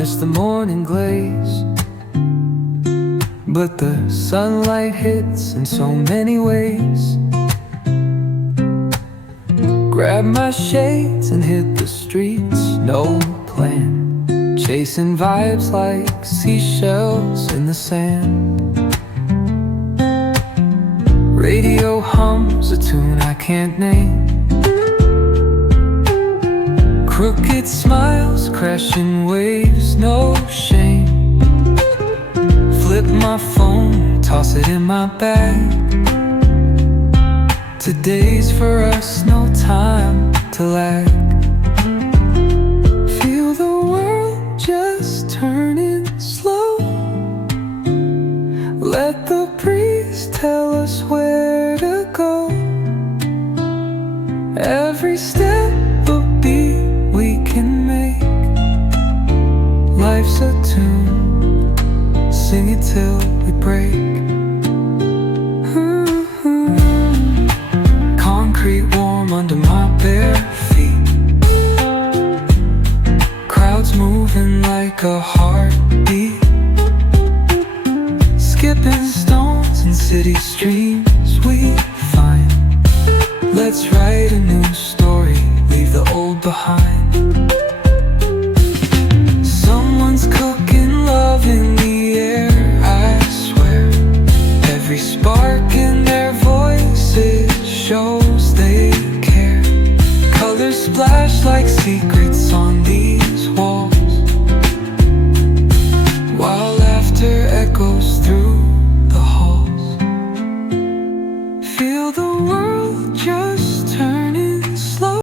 miss the morning glaze, but the sunlight hits in so many ways. Grab my shades and hit the streets, no plan, chasing vibes like seashells in the sand. Radio hums a tune I can't name. Crooked smiles, crashing waves, no shame. Flip my phone, toss it in my bag. Today's for us, no time to lag. Feel the world just turning slow. Let the breeze tell us where to go. Every step a beat we can make. Life's a tune, sing it till we break. Concrete warm under my bare feet. Crowds moving like a heartbeat. Skipping stones in city streams we find. Let's write a new story, leave the old behind. Someone's cooking love in the air, I swear. Every spark in their voices shows they care. Colors splash like secrets